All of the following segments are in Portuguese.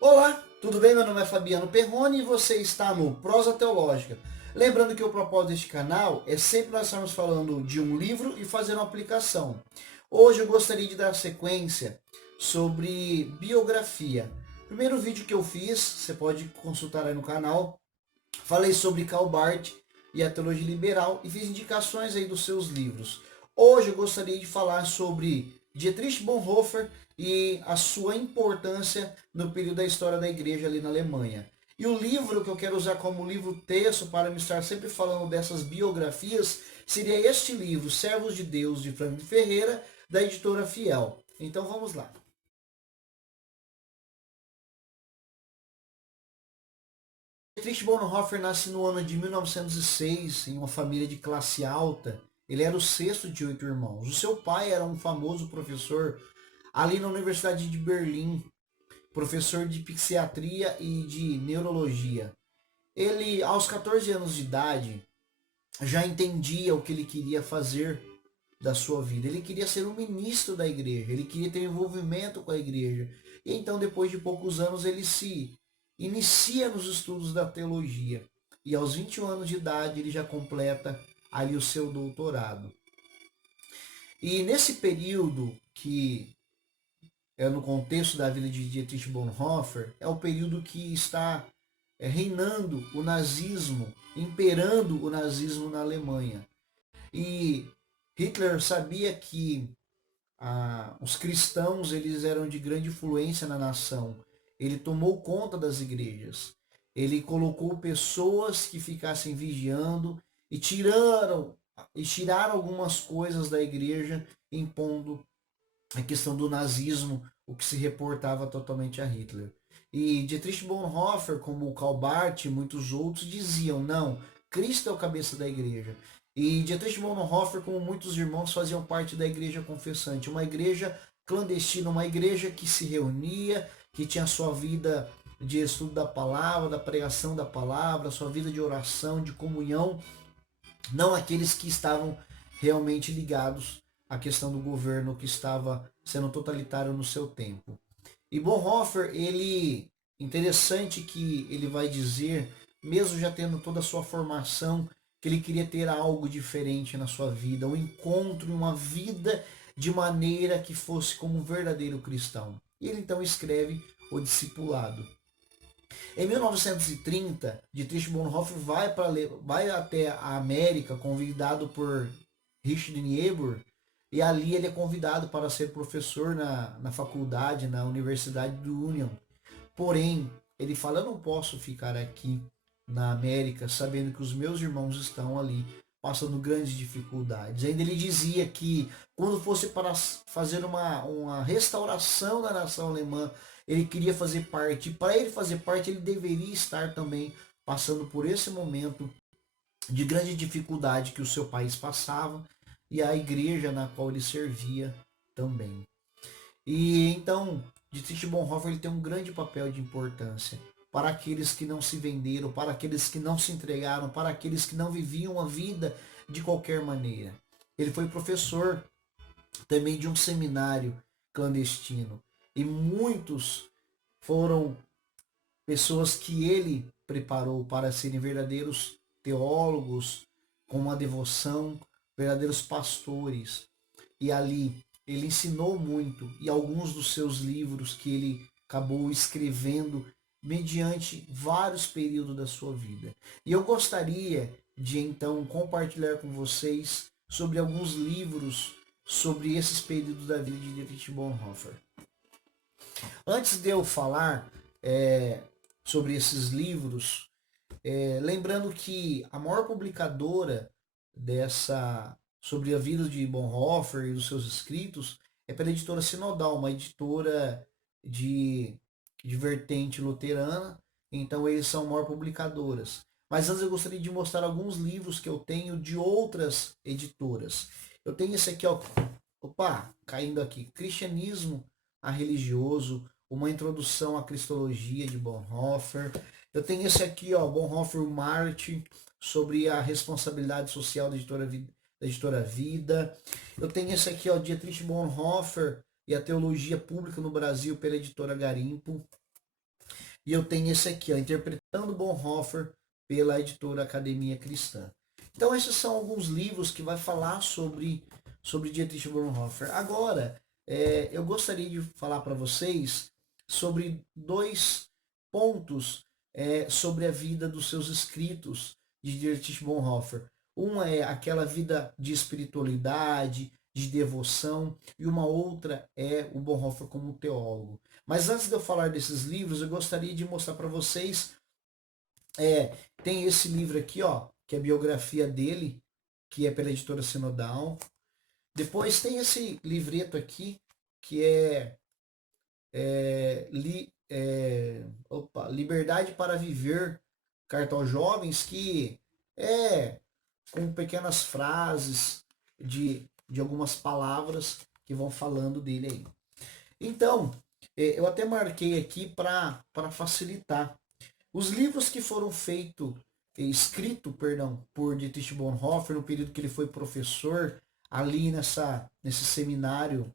Olá, tudo bem? Meu nome é Fabiano Perrone e você está no Prosa Teológica. Lembrando que o propósito deste canal é sempre nós estarmos falando de um livro e fazer uma aplicação. Hoje eu gostaria de dar sequência sobre biografia. Primeiro vídeo que eu fiz, você pode consultar aí no canal, falei sobre Karl Barth e a teologia liberal e fiz indicações aí dos seus livros. Hoje eu gostaria de falar sobre Dietrich Bonhoeffer e a sua importância no período da história da igreja ali na Alemanha. E o livro que eu quero usar como livro texto para me estar sempre falando dessas biografias seria este livro, Servos de Deus, de Franklin Ferreira, da editora Fiel. Então vamos lá. Dietrich Bonhoeffer nasce no ano de 1906 em uma família de classe alta. Ele era o sexto de 8 irmãos. O seu pai era um famoso professor ali na Universidade de Berlim, professor de psiquiatria e de neurologia. Ele, aos 14 anos de idade, já entendia o que ele queria fazer da sua vida. Ele queria ser um ministro da igreja, ele queria ter envolvimento com a igreja. E então, depois de poucos anos, ele se inicia nos estudos da teologia. E aos 21 anos de idade, ele já completa ali o seu doutorado. E nesse período que é no contexto da vida de Dietrich Bonhoeffer, é o período que está reinando o nazismo, imperando o nazismo na Alemanha. E Hitler sabia que os cristãos eles eram de grande influência na nação. Ele tomou conta das igrejas. Ele colocou pessoas que ficassem vigiando e tiraram algumas coisas da igreja, impondo a questão do nazismo, o que se reportava totalmente a Hitler. E Dietrich Bonhoeffer, como o Karl Barth e muitos outros, diziam, não, Cristo é o cabeça da igreja. E Dietrich Bonhoeffer, como muitos irmãos, faziam parte da igreja confessante, uma igreja clandestina, uma igreja que se reunia, que tinha sua vida de estudo da palavra, da pregação da palavra, sua vida de oração, de comunhão, não aqueles que estavam realmente ligados à questão do governo que estava sendo totalitário no seu tempo. E Bonhoeffer, ele interessante que ele vai dizer, mesmo já tendo toda a sua formação, que ele queria ter algo diferente na sua vida, um encontro, uma vida de maneira que fosse como um verdadeiro cristão. E ele então escreve O Discipulado. Em 1930, Dietrich Bonhoeffer vai até a América, convidado por Richard Niebuhr, e ali ele é convidado para ser professor na faculdade, na Universidade do Union. Porém, ele fala, eu não posso ficar aqui na América sabendo que os meus irmãos estão ali passando grandes dificuldades. Ainda ele dizia que quando fosse para fazer uma restauração da nação alemã, ele queria fazer parte. E para ele fazer parte, ele deveria estar também passando por esse momento de grande dificuldade que o seu país passava e a igreja na qual ele servia também. E então, Dietrich Bonhoeffer ele tem um grande papel de importância para aqueles que não se venderam, para aqueles que não se entregaram, para aqueles que não viviam a vida de qualquer maneira. Ele foi professor também de um seminário clandestino e muitos foram pessoas que ele preparou para serem verdadeiros teólogos com uma devoção, verdadeiros pastores. E ali ele ensinou muito e alguns dos seus livros que ele acabou escrevendo mediante vários períodos da sua vida. E eu gostaria de então compartilhar com vocês sobre alguns livros sobre esses períodos da vida de Dietrich Bonhoeffer. Antes de eu falar sobre esses livros, lembrando que a maior publicadora dessa sobre a vida de Bonhoeffer e dos seus escritos é pela editora Sinodal, uma editora de vertente luterana, então eles são maior publicadoras. Mas antes eu gostaria de mostrar alguns livros que eu tenho de outras editoras. Eu tenho esse aqui, ó, opa, caindo aqui, Cristianismo a Religioso, uma introdução à Cristologia de Bonhoeffer. Eu tenho esse aqui, ó, Bonhoeffer Marte, sobre a responsabilidade social da editora Vida. Eu tenho esse aqui, ó, Dietrich Bonhoeffer e a Teologia Pública no Brasil, pela editora Garimpo. E eu tenho esse aqui, ó, Interpretando Bonhoeffer, pela editora Academia Cristã. Então esses são alguns livros que vai falar sobre Dietrich Bonhoeffer. Agora, eu gostaria de falar para vocês sobre dois pontos sobre a vida dos seus escritos de Dietrich Bonhoeffer. Uma é aquela vida de espiritualidade, de devoção, e uma outra é o Bonhoeffer como teólogo. Mas antes de eu falar desses livros, eu gostaria de mostrar para vocês, tem esse livro aqui, ó, que é a biografia dele, que é pela editora Sinodal. Depois tem esse livreto aqui, que Liberdade para Viver, Carta aos Jovens, que é com pequenas frases de algumas palavras que vão falando dele aí. Então, eu até marquei aqui para facilitar. Os livros que foram escrito, por Dietrich Bonhoeffer no período que ele foi professor ali nesse seminário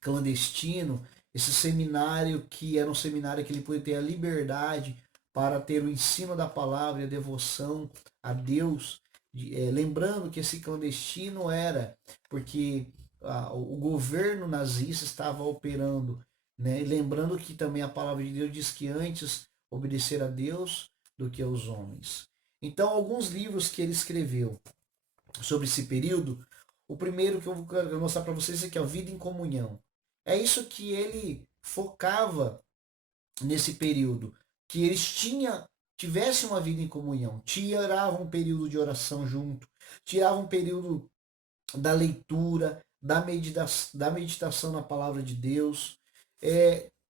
clandestino, esse seminário que era um seminário que ele podia ter a liberdade para ter o ensino da palavra e a devoção a Deus. Lembrando que esse clandestino era porque o governo nazista estava operando, né? E lembrando que também a palavra de Deus diz que antes obedecer a Deus do que aos homens. Então, alguns livros que ele escreveu sobre esse período, o primeiro que eu vou mostrar para vocês aqui é o Vida em Comunhão. É isso que ele focava nesse período, que eles tivessem uma vida em comunhão, tiravam um período de oração junto, tiravam um período da leitura, da meditação na palavra de Deus.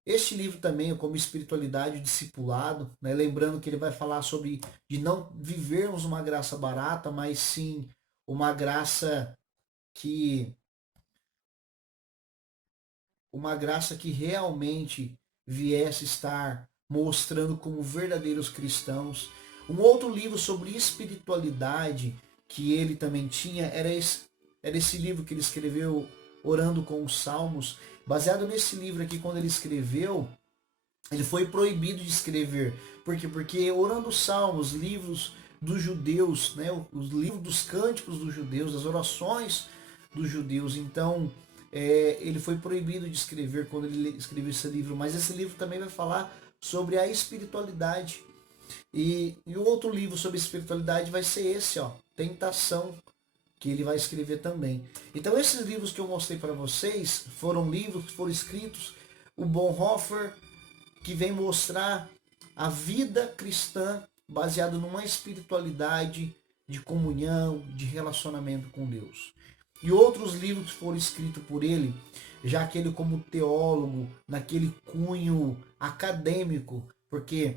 Este livro também, como Espiritualidade e Discipulado, né? Lembrando que ele vai falar sobre de não vivermos uma graça barata, mas sim uma graça que realmente viesse estar mostrando como verdadeiros cristãos. Um outro livro sobre espiritualidade que ele também tinha era esse livro que ele escreveu, Orando com os Salmos. Baseado nesse livro aqui, quando ele escreveu, ele foi proibido de escrever. Por quê? Porque Orando os Salmos, livros dos judeus, né? Os livros dos cânticos dos judeus, das orações dos judeus. Então, ele foi proibido de escrever quando ele escreveu esse livro. Mas esse livro também vai falar sobre a espiritualidade. E o outro livro sobre espiritualidade vai ser esse, ó, Tentação, que ele vai escrever também. Então esses livros que eu mostrei para vocês foram livros que foram escritos o Bonhoeffer, que vem mostrar a vida cristã baseada numa espiritualidade de comunhão, de relacionamento com Deus. E outros livros foram escritos por ele, já que ele como teólogo, naquele cunho acadêmico, porque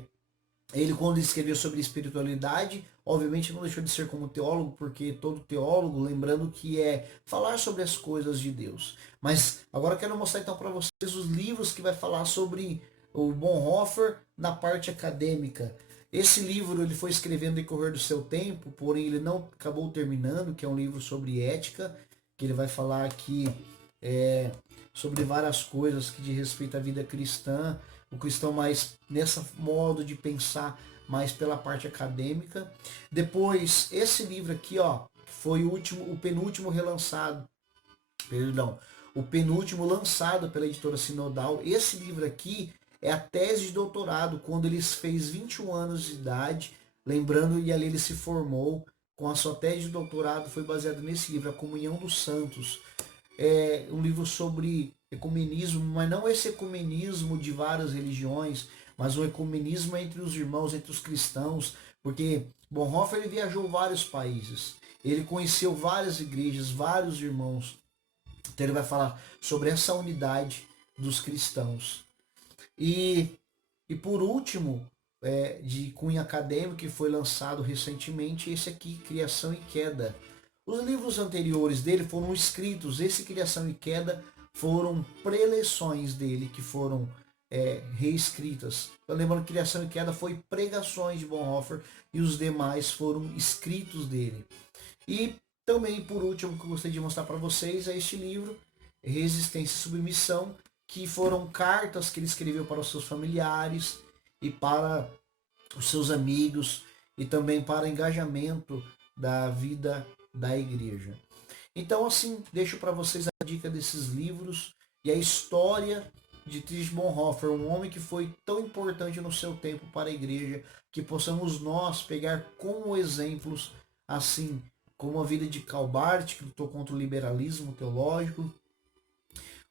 ele, quando escreveu sobre espiritualidade, obviamente não deixou de ser como teólogo, porque todo teólogo, lembrando que é falar sobre as coisas de Deus. Mas agora eu quero mostrar então para vocês os livros que vai falar sobre o Bonhoeffer na parte acadêmica. Esse livro ele foi escrevendo em decorrer do seu tempo, porém ele não acabou terminando, que é um livro sobre ética, que ele vai falar aqui sobre várias coisas que diz respeito à vida cristã, o cristão mais nessa modo de pensar mais pela parte acadêmica. Depois, esse livro aqui, ó, foi o penúltimo lançado pela editora Sinodal. Esse livro aqui é a tese de doutorado, quando ele fez 21 anos de idade, lembrando, e ali ele se formou com a sua tese de doutorado, foi baseado nesse livro, A Comunhão dos Santos. É um livro sobre ecumenismo, mas não esse ecumenismo de várias religiões, mas o ecumenismo entre os irmãos, entre os cristãos, porque Bonhoeffer ele viajou vários países, ele conheceu várias igrejas, vários irmãos, então ele vai falar sobre essa unidade dos cristãos. E por último, de cunho acadêmico, que foi lançado recentemente, esse aqui, Criação e Queda. Os livros anteriores dele foram escritos, esse Criação e Queda foram preleções dele que foram reescritas. Então, lembrando que Criação e Queda foi pregações de Bonhoeffer e os demais foram escritos dele. E também, por último, que eu gostaria de mostrar para vocês é este livro, Resistência e Submissão, que foram cartas que ele escreveu para os seus familiares e para os seus amigos e também para engajamento da vida da igreja. Então, assim, deixo para vocês a dica desses livros e a história de Dietrich Bonhoeffer, um homem que foi tão importante no seu tempo para a igreja, que possamos nós pegar como exemplos, assim, como a vida de Karl Barth, que lutou contra o liberalismo teológico,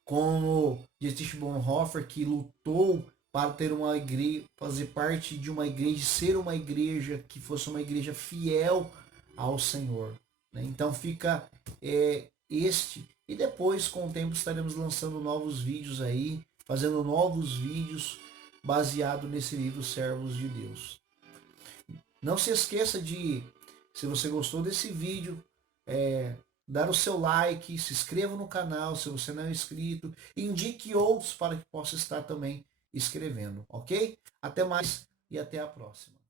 como Dietrich Bonhoeffer, que lutou para ter uma igreja, fazer parte de uma igreja, ser uma igreja que fosse uma igreja fiel ao Senhor. Né? Então fica este, e depois com o tempo estaremos lançando novos vídeos aí, fazendo novos vídeos baseado nesse livro Servos de Deus. Não se esqueça de, se você gostou desse vídeo, dar o seu like, se inscreva no canal se você não é inscrito, indique outros para que possa estar também escrevendo, ok? Até mais e até a próxima.